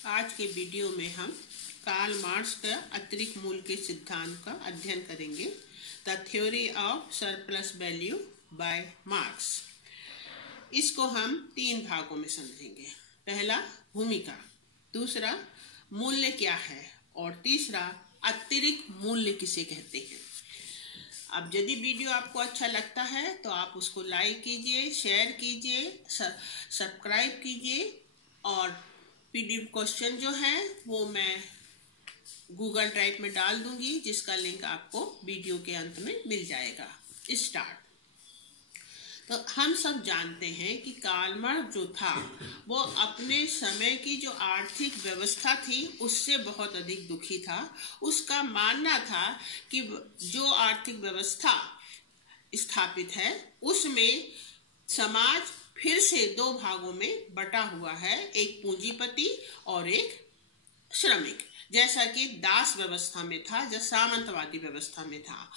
आज के वीडियो में हम कार्ल मार्क्स का अतिरिक्त मूल्य के सिद्धांत का अध्ययन करेंगे। The theory of surplus value by marks. इसको हम 3 भागों में समझेंगे। पहला भूमिका, दूसरा मूल्य क्या है और तीसरा अतिरिक्त मूल्य किसे कहते हैं। अब यदि वीडियो आपको अच्छा लगता है तो आप उसको लाइक कीजिए, शेयर कीजिए, सब्सक्राइब कीजिए और PDF क्वेश्चन जो है वो मैं गूगल ड्राइव में डाल दूंगी, जिसका लिंक आपको वीडियो के अंत में मिल जाएगा। स्टार्ट। तो हम सब जानते हैं कि कार्ल मार्क्स जो था वो अपने समय की जो आर्थिक व्यवस्था थी उससे बहुत अधिक दुखी था। उसका मानना था कि जो आर्थिक व्यवस्था स्थापित है उसमें समाज फिर से 2 भागों में बटा हुआ है, एक पूंजीपति और एक श्रमिक, जैसा कि दास व्यवस्था में था, जो सामंतवादी व्यवस्था में था।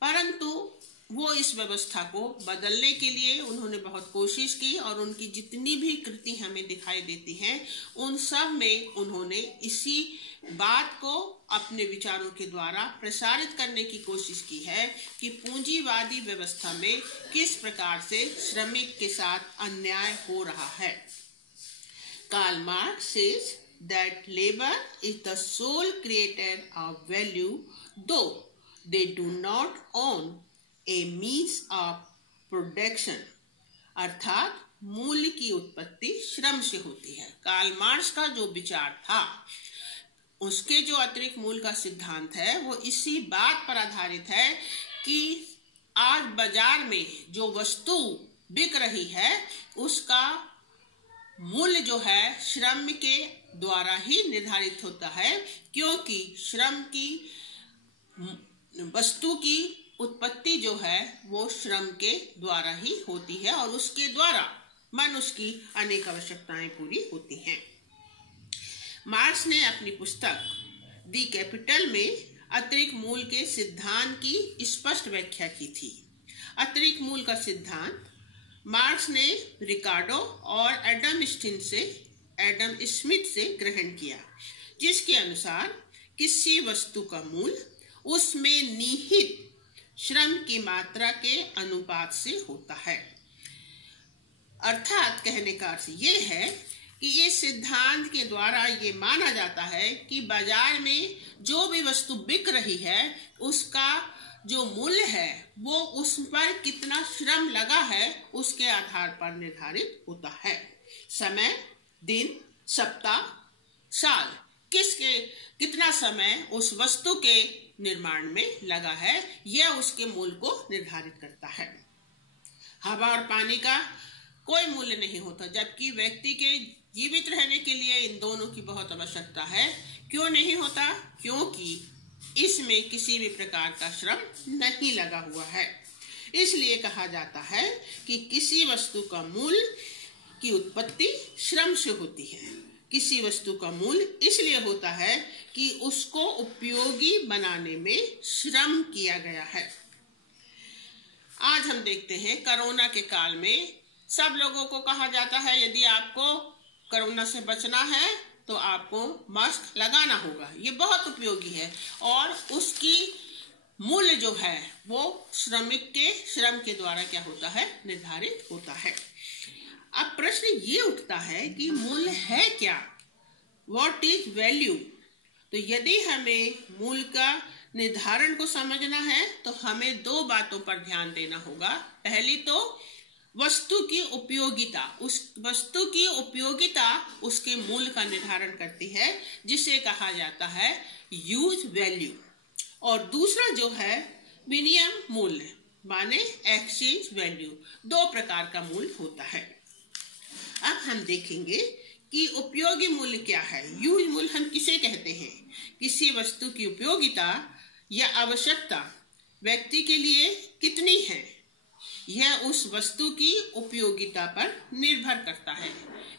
परंतु वो इस व्यवस्था को बदलने के लिए उन्होंने बहुत कोशिश की और उनकी जितनी भी कृति हमें दिखाई देती हैं उन सब में उन्होंने इसी बात को अपने विचारों के द्वारा प्रसारित करने की कोशिश की है कि पूंजीवादी व्यवस्था में किस प्रकार से श्रमिक के साथ अन्याय हो रहा है। Karl Marx says that labor is the sole creator of value, though they do not own a means of production। अर्थात मूल्य की उत्पत्ति श्रम से होती है। कार्ल मार्क्स का जो विचार था, उसके जो अतिरिक्त मूल्य का सिद्धांत है वो इसी बात पर आधारित है कि आज बाजार में जो वस्तु बिक रही है उसका मूल्य जो है श्रम के द्वारा ही निर्धारित होता है, क्योंकि श्रम की वस्तु की उत्पत्ति जो है वो श्रम के द्वारा ही होती है और उसके द्वारा मनुष्य की अनेक आवश्यकताएं पूरी होती हैं। मार्क्स ने अपनी पुस्तक दी कैपिटल में अतिरिक्त मूल्य के सिद्धांत की स्पष्ट व्याख्या की थी। अतिरिक्त मूल्य का सिद्धांत मार्क्स ने रिकार्डो और एडम स्मिथ से ग्रहण किया, जिसके अनुसार किसी वस्तु का मूल्य उसमें निहित श्रम की मात्रा के अनुपात से होता है। अर्थात कहने का अर्थ ये है कि इस सिद्धांत के द्वारा ये माना जाता है कि बाजार में जो भी वस्तु बिक रही है उसका जो मूल्य है वो उस पर कितना श्रम लगा है उसके आधार पर निर्धारित होता है। समय, दिन, सप्ताह, साल, कितना समय उस वस्तु के निर्माण में लगा है यह उसके मूल्य को निर्धारित करता है। हवा और पानी का कोई मूल्य नहीं होता, जबकि व्यक्ति के जीवित रहने के लिए इन दोनों की बहुत आवश्यकता है। क्यों नहीं होता? क्योंकि इसमें किसी भी प्रकार का श्रम नहीं लगा हुआ है। इसलिए कहा जाता है कि किसी वस्तु का मूल्य की उत्पत्ति श्रम से होती है। किसी वस्तु का मूल्य इसलिए होता है कि उसको उपयोगी बनाने में श्रम किया गया है। आज हम देखते हैं कोरोना के काल में सब लोगों को कहा जाता है यदि आपको कोरोना से बचना है तो आपको मास्क लगाना होगा। ये बहुत उपयोगी है और उसकी मूल्य जो है वो श्रमिक के श्रम के द्वारा क्या होता है? निर्धारित होता है। अब प्रश्न ये उठता है कि मूल्य है क्या? What is value? तो यदि हमें मूल्य का निर्धारण को समझना है तो हमें 2 बातों पर ध्यान देना होगा। पहली तो वस्तु की उपयोगिता, उस वस्तु की उपयोगिता उसके मूल्य का निर्धारण करती है, जिसे कहा जाता है यूज वैल्यू। और दूसरा जो है विनिमय मूल्य, माने एक्सचेंज वैल्यू। 2 प्रकार का मूल्य होता है। अब हम देखेंगे कि उपयोगी मूल्य क्या है। यूज मूल्य हम किसे कहते हैं? किसी वस्तु की उपयोगिता या आवश्यकता व्यक्ति के लिए कितनी है, यह उस वस्तु की उपयोगिता पर निर्भर करता है।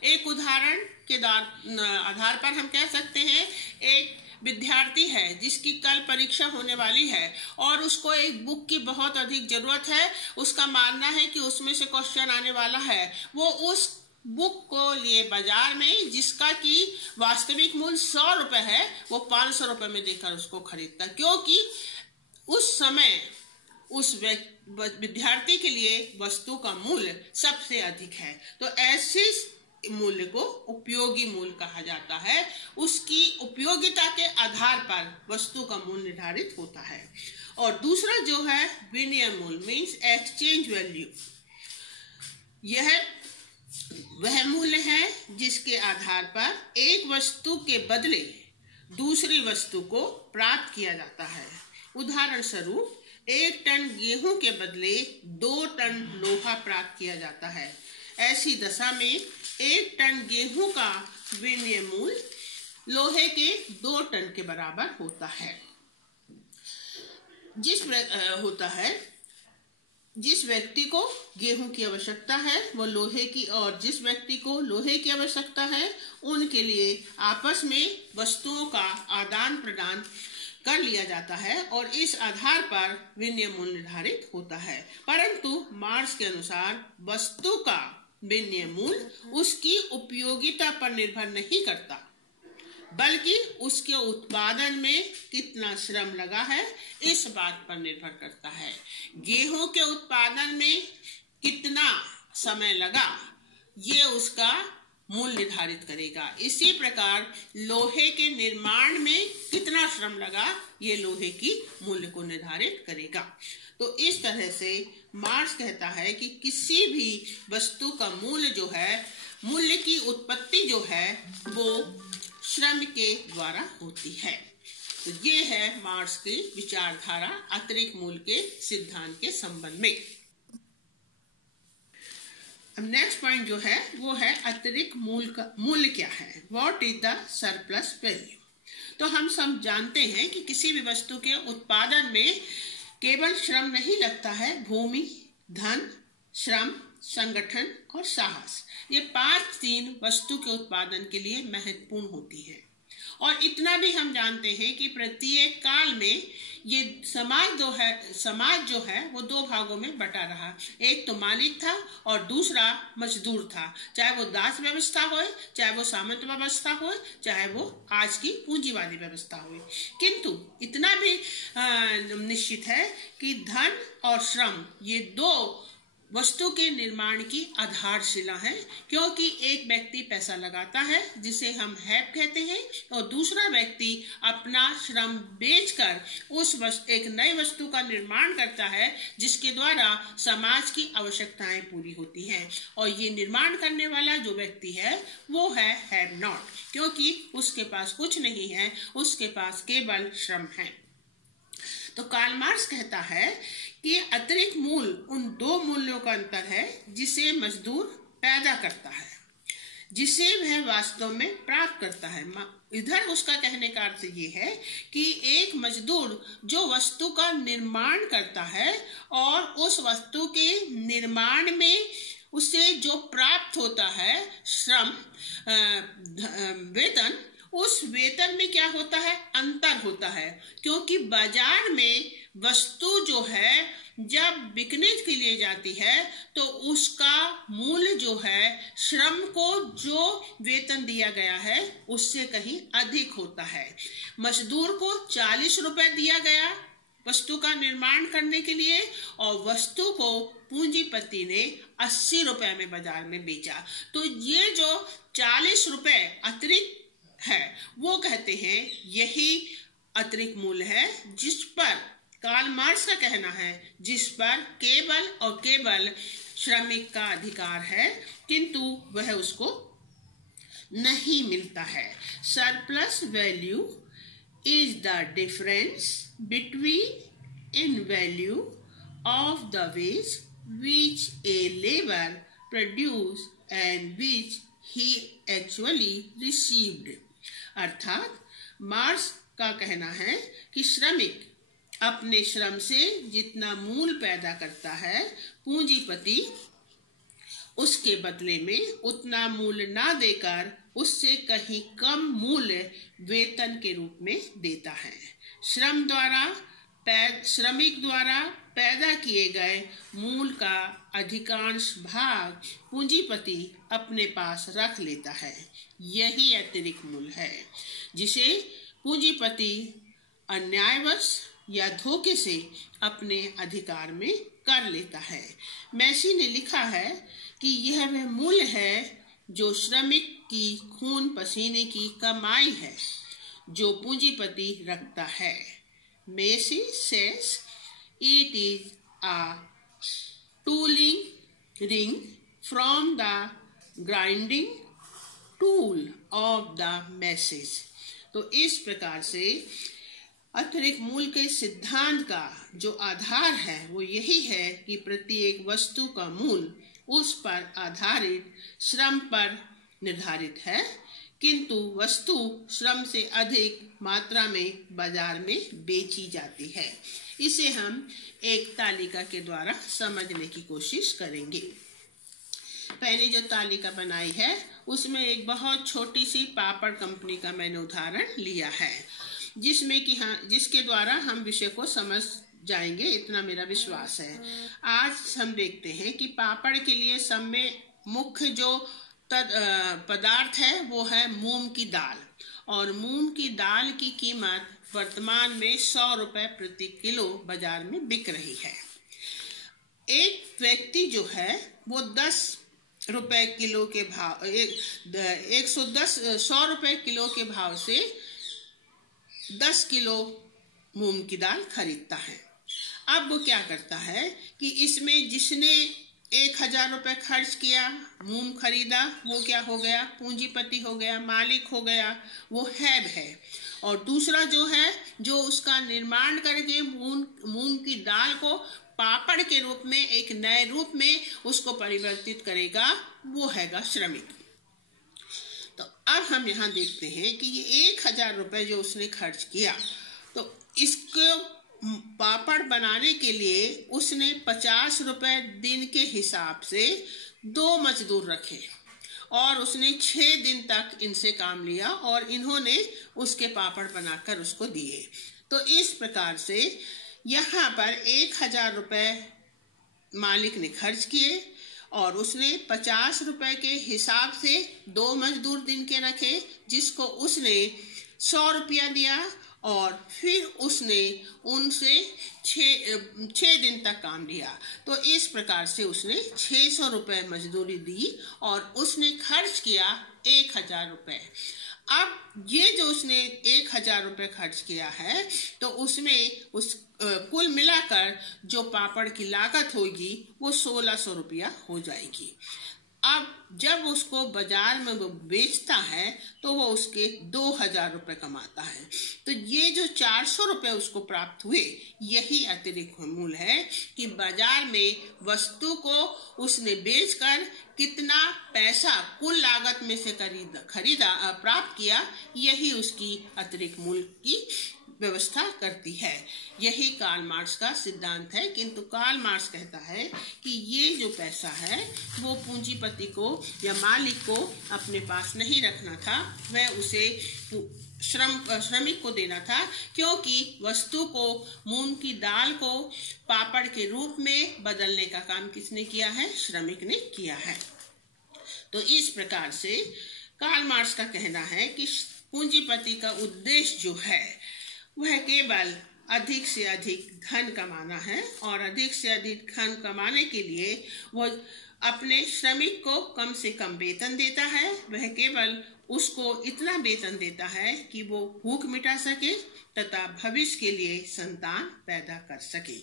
एक उदाहरण के आधार पर हम कह सकते हैं, एक विद्यार्थी है जिसकी कल परीक्षा होने वाली है और उसको एक बुक की बहुत अधिक जरूरत है। उसका मानना है कि उसमें से क्वेश्चन आने वाला है। वो उस बुक को लिए बाजार में, जिसका कि वास्तविक मूल्य 100 रुपए है, वो 500 रुपए में देकर उसको खरीदता, क्योंकि उस समय उस विद्यार्थी के लिए वस्तु का मूल्य सबसे अधिक है। तो ऐसे मूल्य को उपयोगी मूल्य कहा जाता है। उसकी उपयोगिता के आधार पर वस्तु का मूल्य निर्धारित होता है। और दूसरा जो है विनिमय मूल्य, मीन्स एक्सचेंज वैल्यू। यह वह मूल्य है जिसके आधार पर एक वस्तु के बदले दूसरी वस्तु को प्राप्त किया जाता है। उदाहरण स्वरूप 1 टन गेहूं के बदले 2 टन लोहा प्राप्त किया जाता है। ऐसी दशा में 1 टन गेहूं का विनिमय मूल्य लोहे के 2 टन के बराबर होता है। जिस व्यक्ति को गेहूं की आवश्यकता है वो लोहे की, और जिस व्यक्ति को लोहे की आवश्यकता है उनके लिए आपस में वस्तुओं का आदान प्रदान कर लिया जाता है और इस आधार पर विनिमय मूल्य निर्धारित होता है। परंतु मार्क्स के अनुसार वस्तु का विनिमय मूल्य उसकी उपयोगिता पर निर्भर नहीं करता, बल्कि उसके उत्पादन में कितना श्रम लगा है इस बात पर निर्भर करता है। गेहूं के उत्पादन में कितना समय लगा ये उसका मूल्य निर्धारित करेगा। इसी प्रकार लोहे के निर्माण में कितना श्रम लगा ये लोहे की मूल्य को निर्धारित करेगा। तो इस तरह से मार्क्स कहता है कि किसी भी वस्तु का मूल्य जो है, मूल्य की उत्पत्ति जो है वो श्रम के द्वारा होती है। तो ये है मार्क्स की विचारधारा अतिरिक्त मूल्य के सिद्धांत के संबंध में। अब नेक्स्ट पॉइंट जो है वो है अतिरिक्त मूल्य क्या है, what is the surplus value. तो हम सब जानते हैं कि किसी भी वस्तु के उत्पादन में केवल श्रम नहीं लगता है, भूमि, धन, श्रम, संगठन और साहस, ये 5 चीज वस्तु के उत्पादन के लिए महत्वपूर्ण होती है। और इतना भी हम जानते हैं कि प्रत्येक काल में ये समाज जो है वो 2 भागों में बटा रहा। एक तो मालिक था और दूसरा मजदूर था, चाहे वो दास व्यवस्था हो, चाहे वो सामंत व्यवस्था हो, चाहे वो आज की पूंजीवादी व्यवस्था हो। किंतु इतना भी निश्चित है कि धन और श्रम ये 2 वस्तु के निर्माण की आधारशिला है, क्योंकि एक व्यक्ति पैसा लगाता है जिसे हम हैप कहते हैं और दूसरा व्यक्ति अपना श्रम बेचकर एक नई वस्तु का निर्माण करता है जिसके द्वारा समाज की आवश्यकताएं पूरी होती हैं। और ये निर्माण करने वाला जो व्यक्ति है वो है हैव नॉट, क्योंकि उसके पास कुछ नहीं है, उसके पास केवल श्रम है। तो कार्ल मार्क्स कहता है कि अतिरिक्त मूल्य उन 2 मूल्यों का अंतर है जिसे मजदूर पैदा करता है, जिसे वह वास्तव में प्राप्त करता है। इधर उसका कहने का अर्थ ये है कि एक मजदूर जो वस्तु का निर्माण करता है और उस वस्तु के निर्माण में उसे जो प्राप्त होता है श्रम, वेतन, उस वेतन में क्या होता है, अंतर होता है। क्योंकि बाजार में वस्तु जो है जब बिकने के लिए जाती है तो उसका मूल्य जो है श्रम को जो वेतन दिया गया है उससे कहीं अधिक होता है। मजदूर को 40 रुपए दिया गया वस्तु का निर्माण करने के लिए और वस्तु को पूंजीपति ने 80 रुपए में बाजार में बेचा। तो ये जो 40 रुपए अतिरिक्त है वो कहते हैं यही अतिरिक्त मूल्य है, जिस पर कार्ल मार्क्स का कहना है जिस पर केवल और केवल श्रमिक का अधिकार है, किंतु वह उसको नहीं मिलता है। Surplus value is the difference between in value of the ways which a labor produced and which he actually received। अर्थात मार्क्स का कहना है कि श्रमिक अपने श्रम से जितना मूल्य पैदा करता है, पूंजीपति उसके बदले में उतना मूल्य ना देकर उससे कहीं कम मूल्य वेतन के रूप में देता है। श्रमिक द्वारा पैदा किए गए मूल का अधिकांश भाग पूंजीपति अपने पास रख लेता है। यही अतिरिक्त मूल है जिसे पूंजीपति अन्यायवश या धोखे से अपने अधिकार में कर लेता है। मैसी ने लिखा है कि यह वह मूल्य है जो श्रमिक की खून पसीने की कमाई है जो पूंजीपति रखता है। Macy says it is a tooling ring from the grinding tool of the masses। तो इस प्रकार से अतिरिक्त मूल्य के सिद्धांत का जो आधार है वो यही है कि प्रत्येक वस्तु का मूल्य उस पर आधारित श्रम पर निर्धारित है, किंतु वस्तु श्रम से अधिक मात्रा में बाजार में बेची जाती है। इसे हम एक तालिका के द्वारा समझने की कोशिश करेंगे। पहले जो तालिका बनाई है उसमें एक बहुत छोटी सी पापड़ कंपनी का मैंने उदाहरण लिया है, जिसके द्वारा हम विषय को समझ जाएंगे, इतना मेरा विश्वास है। आज हम देखते हैं कि पापड़ के लिए सब में मुख्य जो पदार्थ है वो है मूंग की दाल, और मूंग की दाल की कीमत वर्तमान में 100 रुपए प्रति किलो बाजार में बिक रही है। एक व्यक्ति जो है वो 10 रुपए किलो के भाव 100 रुपए किलो के भाव से 10 किलो मूंग की दाल खरीदता है। अब वो क्या करता है कि इसमें जिसने 1000 रुपए खर्च किया, मूंग खरीदा, वो क्या हो गया? पूंजीपति हो गया, मालिक हो गया, वो हैब है। और दूसरा जो है जो उसका निर्माण करके मूंग की दाल को पापड़ के रूप में एक नए रूप में उसको परिवर्तित करेगा, वो हैगा श्रमिक। तो अब हम यहाँ देखते हैं कि ये 1000 रुपए जो उसने खर्च किया, तो इसको पापड़ बनाने के लिए उसने 50 रुपए दिन के हिसाब से 2 मजदूर रखे और उसने 6 दिन तक इनसे काम लिया और इन्होंने उसके पापड़ बनाकर उसको दिए। तो इस प्रकार से यहाँ पर 1000 रुपए मालिक ने खर्च किए और उसने 50 रुपए के हिसाब से 2 मजदूर दिन के रखे, जिसको उसने 100 रुपया दिया और फिर उसने उनसे 6 दिन तक काम लिया। तो इस प्रकार से उसने 600 रुपये मजदूरी दी और उसने खर्च किया 1000 रुपये। अब ये जो उसने 1000 रुपये खर्च किया है, तो उसमें कुल मिलाकर जो पापड़ की लागत होगी वो 1600 रुपया हो जाएगी। अब जब उसको बाजार में वो बेचता है तो वो उसके 2000 रुपये कमाता है। तो ये जो 400 रुपये उसको प्राप्त हुए, यही अतिरिक्त मूल्य है कि बाजार में वस्तु को उसने बेचकर कितना पैसा कुल लागत में से खरीदा प्राप्त किया, यही उसकी अतिरिक्त मूल्य की व्यवस्था करती है। यही कार्ल मार्क्स का सिद्धांत है। किंतु कार्ल मार्क्स कहता है कि ये जो पैसा है वो पूंजीपति को या मालिक को अपने पास नहीं रखना था, वह उसे श्रमिक को देना था, क्योंकि वस्तु को मूंग की दाल को पापड़ के रूप में बदलने का काम किसने किया है? श्रमिक ने किया है। तो इस प्रकार से कार्ल मार्क्स का कहना है कि पूंजीपति का उद्देश्य जो है वह केवल अधिक से अधिक धन कमाना है, और अधिक से अधिक धन कमाने के लिए वह अपने श्रमिक को कम से कम वेतन देता है। वह केवल उसको इतना वेतन देता है कि वो भूख मिटा सके तथा भविष्य के लिए संतान पैदा कर सके।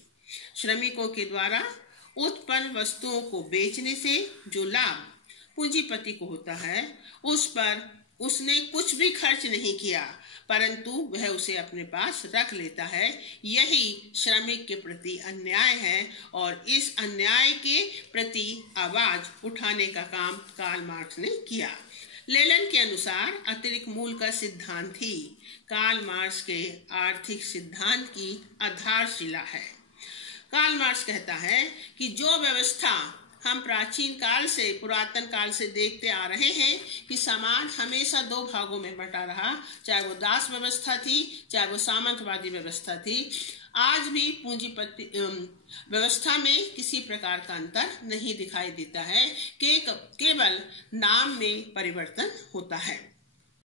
श्रमिकों के द्वारा उत्पन्न वस्तुओं को बेचने से जो लाभ पूंजीपति को होता है, उस पर उसने कुछ भी खर्च नहीं किया, परंतु वह उसे अपने पास रख लेता है। यही श्रमिक के प्रति अन्याय है, और इस अन्याय के प्रति आवाज उठाने का काम कार्ल मार्क्स ने किया। लेलन के अनुसार अतिरिक्त मूल्य का सिद्धांत ही कार्ल मार्क्स के आर्थिक सिद्धांत की आधारशिला है। कार्ल मार्क्स कहता है कि जो व्यवस्था हम प्राचीन काल से, पुरातन काल से देखते आ रहे हैं कि समाज हमेशा दो भागों में बंटा रहा, चाहे वो दास व्यवस्था थी, चाहे वो सामंतवादी व्यवस्था थी। आज भी पूंजीपति व्यवस्था में किसी प्रकार का अंतर नहीं दिखाई देता है, केवल नाम में परिवर्तन होता है।